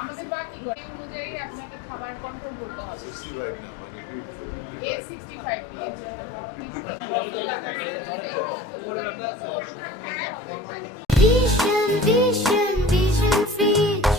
আমাদের বাকি অনুযায়ী আপনাকে খাবার কন্ট্রোল করতে হবে। 65 না মানে A65 Vision Fridge.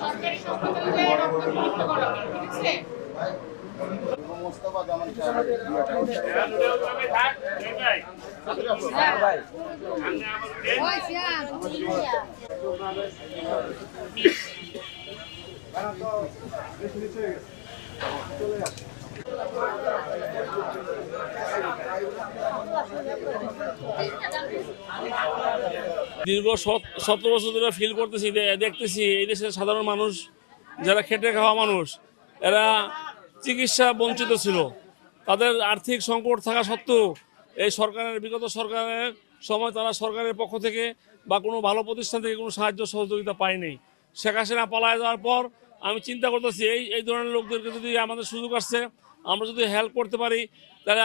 সরকারি হাসপাতালে রক্ত পরীক্ষা করা ঠিক আছে। মোস্তফা জামান দীর্ঘ 17 বছর ধরে ফিল করতেছি, দেখতেছি এই দেশের সাধারণ মানুষ যারা খেটে খাওয়া মানুষ, এরা চিকিৎসা বঞ্চিত ছিল। তাদের আর্থিক সংকট থাকা সত্ত্বেও এই বিগত সরকারের সময় তারা সরকারের পক্ষ থেকে বা কোনো ভালো প্রতিষ্ঠান থেকে কোনো সাহায্য সহযোগিতা পায়নি। শেখ হাসিনা পালায় যাওয়ার পর আমি চিন্তা করতেছি এই ধরনের লোকদেরকে যদি আমাদের সুযোগ আসছে, আমরা যদি হেল্প করতে পারি, তাহলে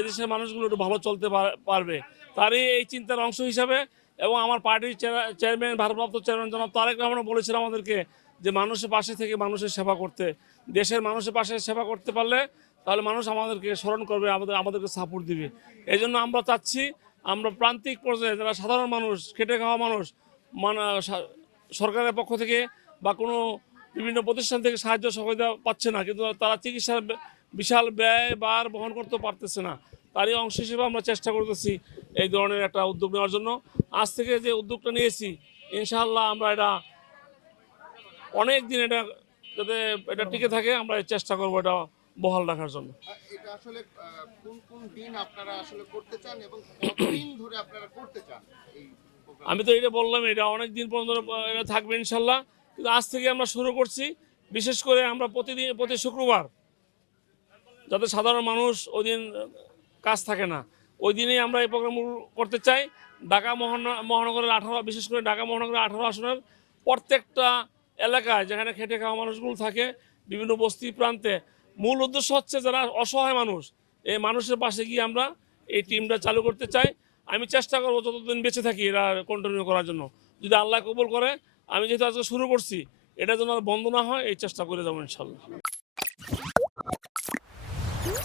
এই দেশের মানুষগুলো একটু ভালো চলতে পারবে। তারই এই চিন্তার অংশ হিসাবে এবং আমার পার্টির চেয়ারম্যান, ভারপ্রাপ্ত চেয়ারম্যান জনাব তারেক রহমান বলেছিল আমাদেরকে যে মানুষের পাশে থেকে মানুষের সেবা করতে, দেশের মানুষের পাশে সেবা করতে পারলে তাহলে মানুষ আমাদেরকে স্মরণ করবে, আমাদেরকে সাপোর্ট দিবে। এই জন্য আমরা চাচ্ছি আমরা প্রান্তিক পর্যায়ে যারা সাধারণ মানুষ, খেটে খাওয়া মানুষ, সরকারের পক্ষ থেকে বা কোনো বিভিন্ন প্রতিষ্ঠান থেকে সাহায্য সহযোগিতা পাচ্ছে না, কিন্তু তারা চিকিৎসার বিশাল ব্যয় বহন করতে পারতেছে না। তারই অংশ হিসেবে আমরা চেষ্টা করতেছি এই ধরনের একটা উদ্যোগ নেওয়ার জন্য। আজ থেকে যে উদ্যোগটা নিয়েছি, ইনশাআল্লাহ আমরা এটা অনেক দিন যাতে এটা টিকে থাকে, আমরা চেষ্টা করবো এটা বহাল রাখার জন্য। এটা আসলে কোন দিন আপনারা আসলে করতে চান এবং কতদিন ধরে আপনারা করতে চান? আমি তো এটা বললাম, এটা অনেক দিন পর্যন্ত এটা থাকবে ইনশাআল্লাহ, কিন্তু আজ থেকে আমরা শুরু করছি। বিশেষ করে আমরা প্রতি শুক্রবার, যাতে সাধারণ মানুষ ওই দিন কাজ থাকে না, ওই দিনেই আমরা এই প্রোগ্রাম করতে চাই। ঢাকা মহানগরের 18, বিশেষ করে ঢাকা মহানগরের 18 আসনের প্রত্যেকটা এলাকায় যেখানে খেটে খাওয়া মানুষগুলো থাকে, বিভিন্ন বস্তি প্রান্তে। মূল উদ্দেশ্য হচ্ছে যারা অসহায় মানুষ, এই মানুষের পাশে গিয়ে আমরা এই টিমটা চালু করতে চাই। আমি চেষ্টা করবো যতদিন বেঁচে থাকি এরা কন্টিনিউ করার জন্য। যদি আল্লাহ কবুল করে, আমি যেহেতু আজকে শুরু করছি, এটা যেন বন্ধ না হয় এই চেষ্টা করে যাবো ইনশাল্লাহ।